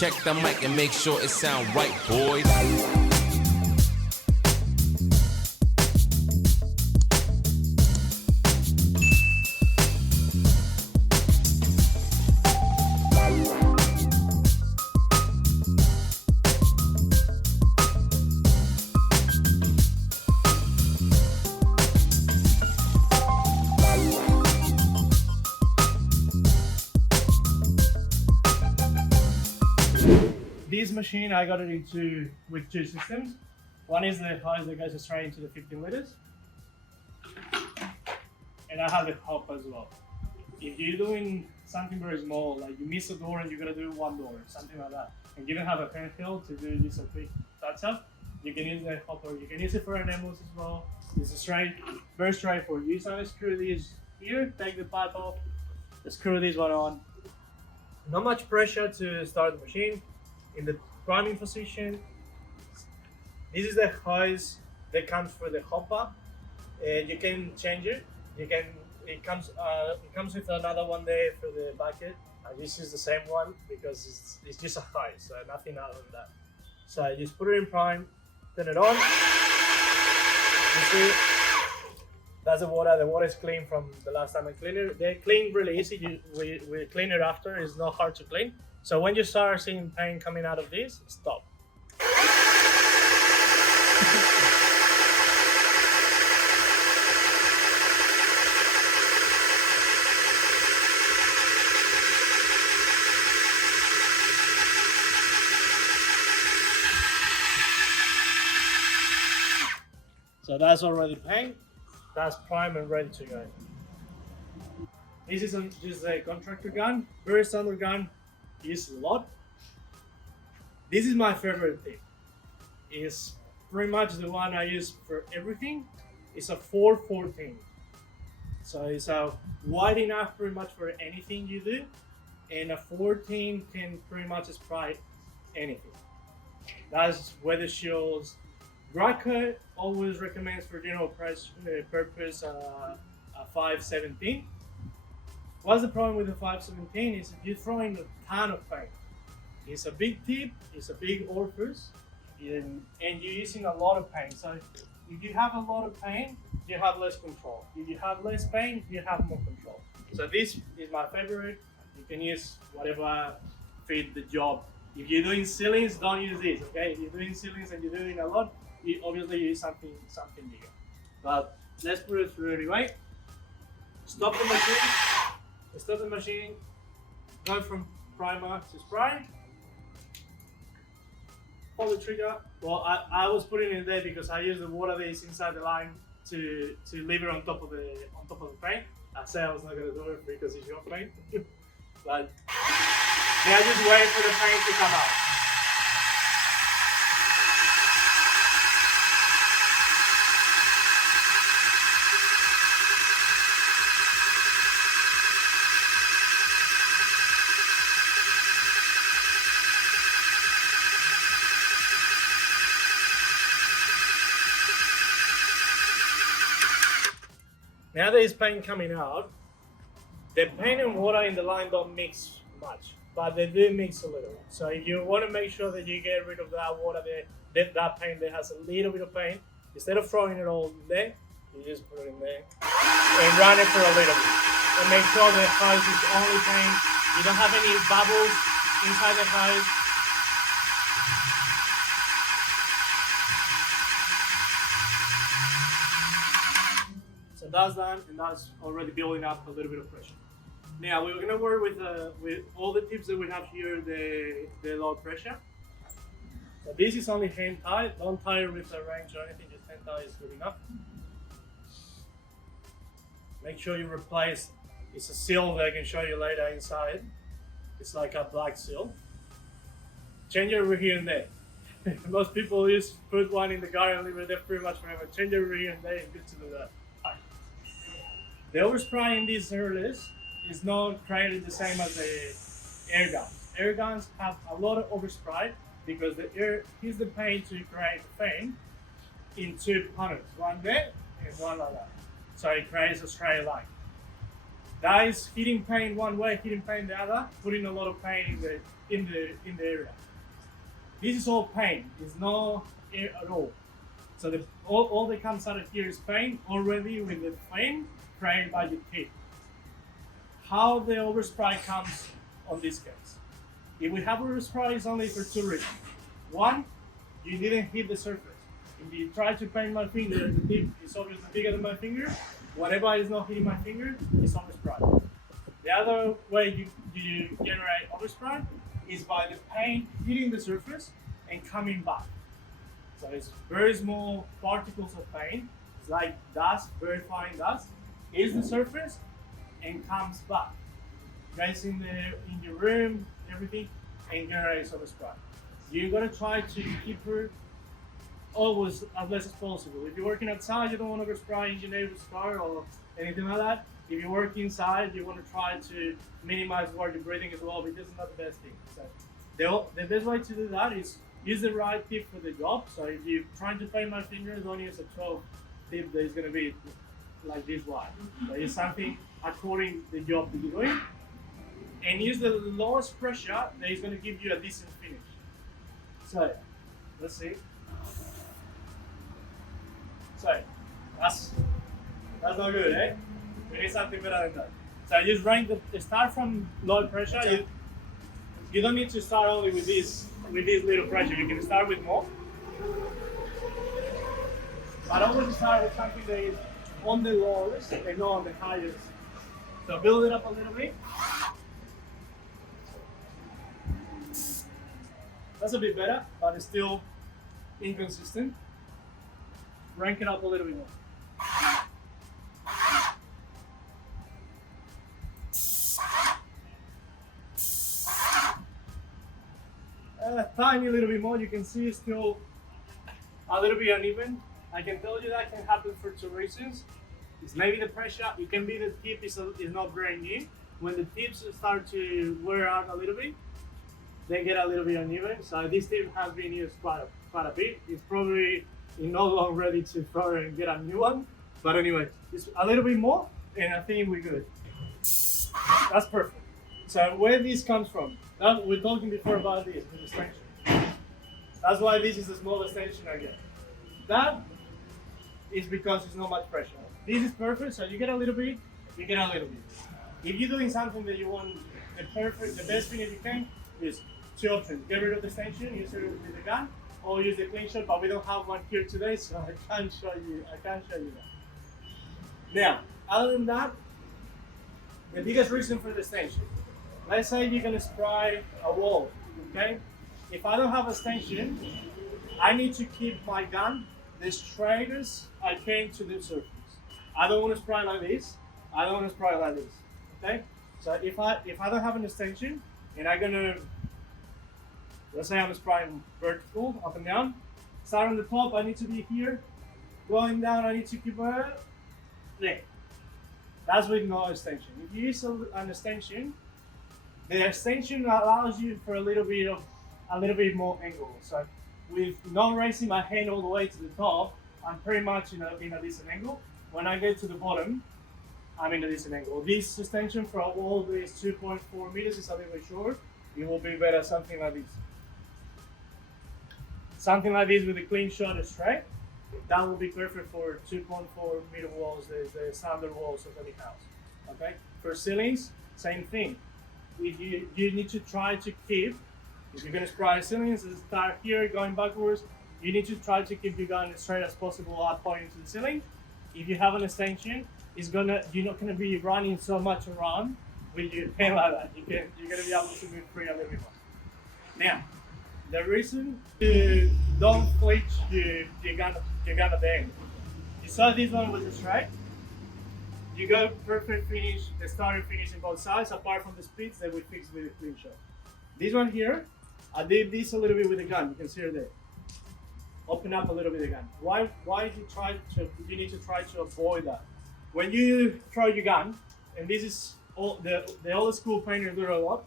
Check the mic and make sure it sound right, boys. This machine, I got it into with two systems. One is the hose that goes straight into the 15 liters. And I have the hop as well. If you're doing something very small, like you miss a door and you're gonna do one door, something like that, and you don't have a pen hill to do just a quick touch up, you can use the hopper. You can use it for an emboss as well. It's a straight, very straightforward. You just unscrew these here, take the pipe off, screw this one on. Not much pressure to start the machine. In the priming position, this is the hose that comes for the hopper, and you can change it. It comes with another one there for the bucket. This is the same one because it's just a hose, so nothing other than that. So you just put it in prime, turn it on. You see, that's the water. The water is clean from the last time I cleaned it. They clean really easy. We clean it after. It's not hard to clean. So when you start seeing paint coming out of this, stop. So that's already paint. That's prime and ready to go. This is just a contractor gun, very standard gun. Use a lot. This is my favorite thing. It's pretty much the one I use for everything. It's a 414. So it's wide enough pretty much for anything you do, and a 14 can pretty much spray anything. That's weather shields. Graco always recommends for general purpose a 517. What's the problem with the 517 is you're throwing a ton of paint. It's a big tip, it's a big orifice, and you're using a lot of paint. So if you have a lot of paint, you have less control. If you have less paint, you have more control. So this is my favorite. You can use whatever fit the job. If you're doing ceilings, don't use this, okay? If you're doing ceilings and you're doing a lot, you obviously use something bigger. But let's put it through anyway. Stop the machine. Start the machine, go from primer to spray, pull the trigger. Well, I was putting it there because I use the water that is inside the line to leave it on top of the paint. I said I was not gonna do it because it's your paint, but yeah, I just wait for the paint to come out. Now there's paint coming out. The paint and water in the line don't mix much, but they do mix a little. So if you want to make sure that you get rid of that water there, that paint that has a little bit of paint, instead of throwing it all in there, you just put it in there and run it for a little bit. And make sure the hose is only paint. You don't have any bubbles inside the hose. So that's done, and that's already building up a little bit of pressure. Now we're gonna work with all the tips that we have here, the low pressure. So this is only hand tied. Don't tie it with a wrench or anything. Just hand tie is good enough. Make sure you replace. It's a seal that I can show you later inside. It's like a black seal. Change it over here and there. Most people just put one in the garden and leave it there pretty much forever. Change it over here and there. It's good to do that. The overspray in this airless is not created the same as the air guns. Air guns have a lot of overspray because the air is the paint to create the paint in two panels, one there and one like that. So it creates a straight line. That is hitting paint one way, hitting paint the other, putting a lot of paint in the area. This is all paint. It's no air at all. So all that comes out of here is paint already with the flame created by the tip. How the overspray comes on this case. If we have overspray, it's only for two reasons. One, you didn't hit the surface. If you try to paint my finger, the tip is obviously bigger than my finger. Whatever is not hitting my finger is overspray. The other way you generate overspray is by the paint hitting the surface and coming back. So it's very small particles of paint. It's like dust, very fine dust. Hits the surface and comes back. Guys in your room, everything, and generates overspray. You gotta try to keep it always as less as possible. If you're working outside, you don't want to overspray your neighbor's car or anything like that. If you work inside, you want to try to minimize what you're breathing as well, because it's not the best thing. So the best way to do that is use the right tip for the job. So if you're trying to paint my finger, don't use a 12 tip that is going to be like this wide. So use something according to the job that you're doing. And use the lowest pressure that is going to give you a decent finish. So, let's see. So, that's not good, eh? We need something better than that. So just start from low pressure. You don't need to start only with this little pressure. You can start with more. But always start with something that is on the lowest and not on the highest. So build it up a little bit. That's a bit better, but it's still inconsistent. Rank it up a little bit more. A tiny little bit more. You can see it's still a little bit uneven. I can tell you that can happen for two reasons. It's maybe the pressure. It can be the tip is not very new. When the tips start to wear out a little bit, they get a little bit uneven. So this tip has been used quite a bit. It's probably no longer ready to throw and get a new one. But anyway, just a little bit more, and I think we're good. That's perfect. So where this comes from? We're talking before about this with the extension. That's why this is the smallest extension I get. That is because there's not much pressure. This is perfect, so you get a little bit, you get a little bit. If you're doing something that you want the best finish you can, is two options. Get rid of the extension, use it with the gun, or use the clean shot, but we don't have one here today, so I can't show you that. Now, other than that, the biggest reason for the extension. Let's say you're gonna spray a wall, okay? If I don't have a extension, I need to keep my gun the straightest I can to the surface. I don't want to spray like this. I don't want to spray like this, okay? So if I don't have an extension and I'm gonna, let's say I'm spraying vertical, up and down, start on the top, I need to be here. Going down, I need to keep there. That's with no extension. If you use an extension, the extension allows you for a little bit more angle. So with not raising my hand all the way to the top, I'm pretty much in a decent angle. When I get to the bottom, I'm in a decent angle. This extension for a wall is 2.4 meters, is a little bit short. It will be better something like this. Something like this with a clean shot straight. That will be perfect for 2.4 meter walls, the standard walls of any house. Okay. For ceilings, same thing. If you need to try to keep, if you're gonna spray ceilings, start here going backwards. You need to try to keep your gun as straight as possible up pointing to the ceiling. If you have an extension, you're not gonna be running so much around with your pen like that. You're gonna be able to move free a little bit more. Now, the reason you don't flinch your gun at the end. You saw this one was straight. You got perfect finish, the start and finish in both sides, apart from the splits that we fixed with a clean shot. This one here, I did this a little bit with the gun. You can see it there. Open up a little bit again. Why you need to try to avoid that? When you throw your gun, and this is the old school painters do it a lot.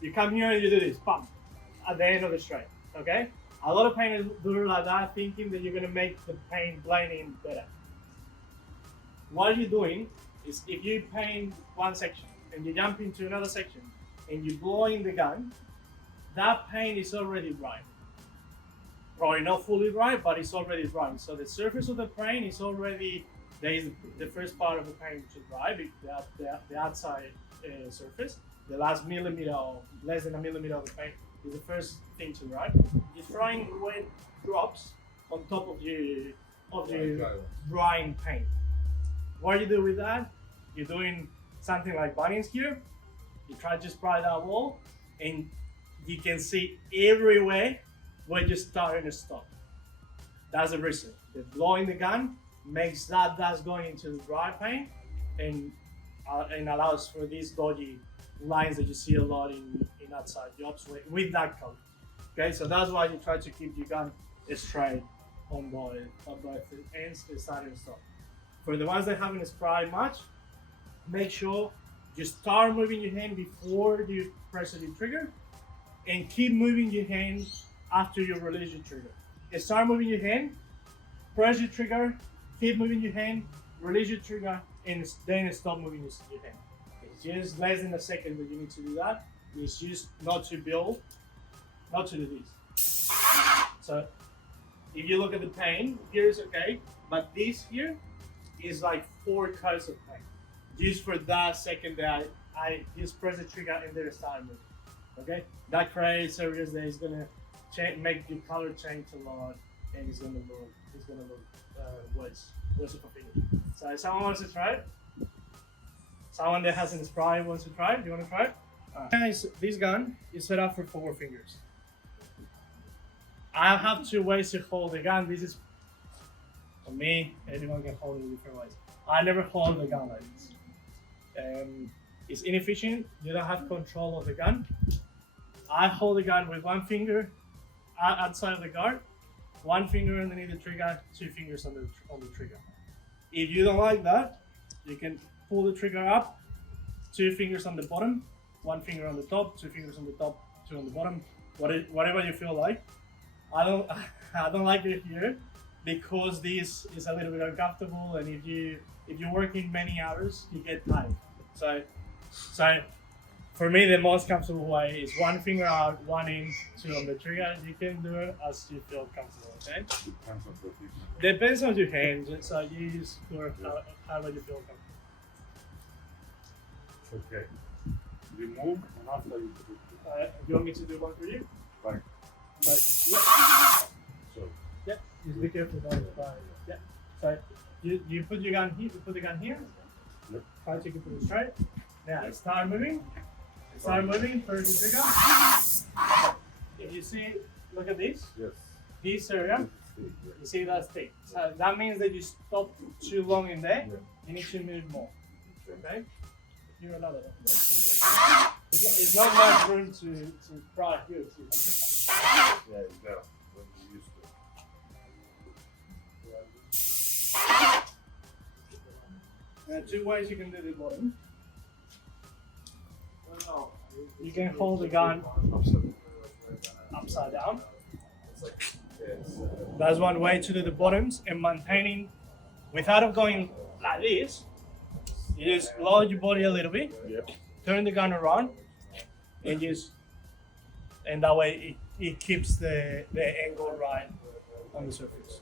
You come here and you do this, pump, at the end of the straight. Okay? A lot of painters do it like that, thinking that you're gonna make the paint blend in better. What you're doing is if you paint one section and you jump into another section and you blow in the gun, that paint is already dry. Probably not fully dry, but it's already dry. So the surface of the paint is already, there is the first part of the paint which is dry, the outside surface. The last millimeter or less than a millimeter of the paint is the first thing to dry. You're throwing wet drops on top of your drying paint. What you do with that, you're doing something like buttons here. You try to spray that wall and you can see everywhere where you start and stop. That's the reason. The blowing the gun makes that dust going into the dry paint and allows for these dodgy lines that you see a lot in outside jobs with that color. Okay, so that's why you try to keep your gun straight on both ends, start and stop. For the ones that haven't sprayed much, make sure you start moving your hand before you press the trigger and keep moving your hand after you release your trigger. Start moving your hand, press your trigger, keep moving your hand, release your trigger, and then stop moving your hand. It's just less than a second that you need to do that. It's just not to build, not to do this. So if you look at the paint, here is okay, but this here is like 4 coats of paint. Just for that second that I just press the trigger and then start moving. Okay, that creates areas that is gonna make the color change a lot, and it's gonna look worse of a finish. So if someone wants to try it, someone that hasn't sprayed wants to try it. Do you want to try it? Guys, this gun is set up for 4 fingers. I have 2 ways to hold the gun. This is for me. Anyone can hold it in different ways. I never hold the gun like this. It's inefficient. You don't have control of the gun. I hold the gun with 1 finger outside of the guard, 1 finger underneath the trigger, 2 fingers on the trigger. If you don't like that, you can pull the trigger up, 2 fingers on the bottom, 1 finger on the top, 2 fingers on the top, 2 on the bottom, whatever you feel like. I don't like it here because this is a little bit uncomfortable, and if you're working many hours, you get tired. So for me, the most comfortable way is 1 finger out, 1 in, 2 on the trigger. You can do it as you feel comfortable, okay? Depends on your hands, so you use however you feel comfortable. Okay. Remove and after you put it. You want me to do one for you? Fine. Yeah. So. Yeah. Just be careful about it. Yeah. So you put your gun here. You put the gun here. Yep. Try to keep it straight. Now start moving. Start moving. First the trigger. If you see, look at this. Yes. This area. You see that's thick. So that means that you stop too long in there. Yeah. You need to move more. Okay. Here another one. It's not much room to fry here. Yeah, it's there when you used to. There are 2 ways you can do the bottom. You can hold the gun upside down. That's one way to do the bottoms, and maintaining without going like this. You just lower your body a little bit, Yep. turn the gun around, and that way it keeps the angle right on the surface.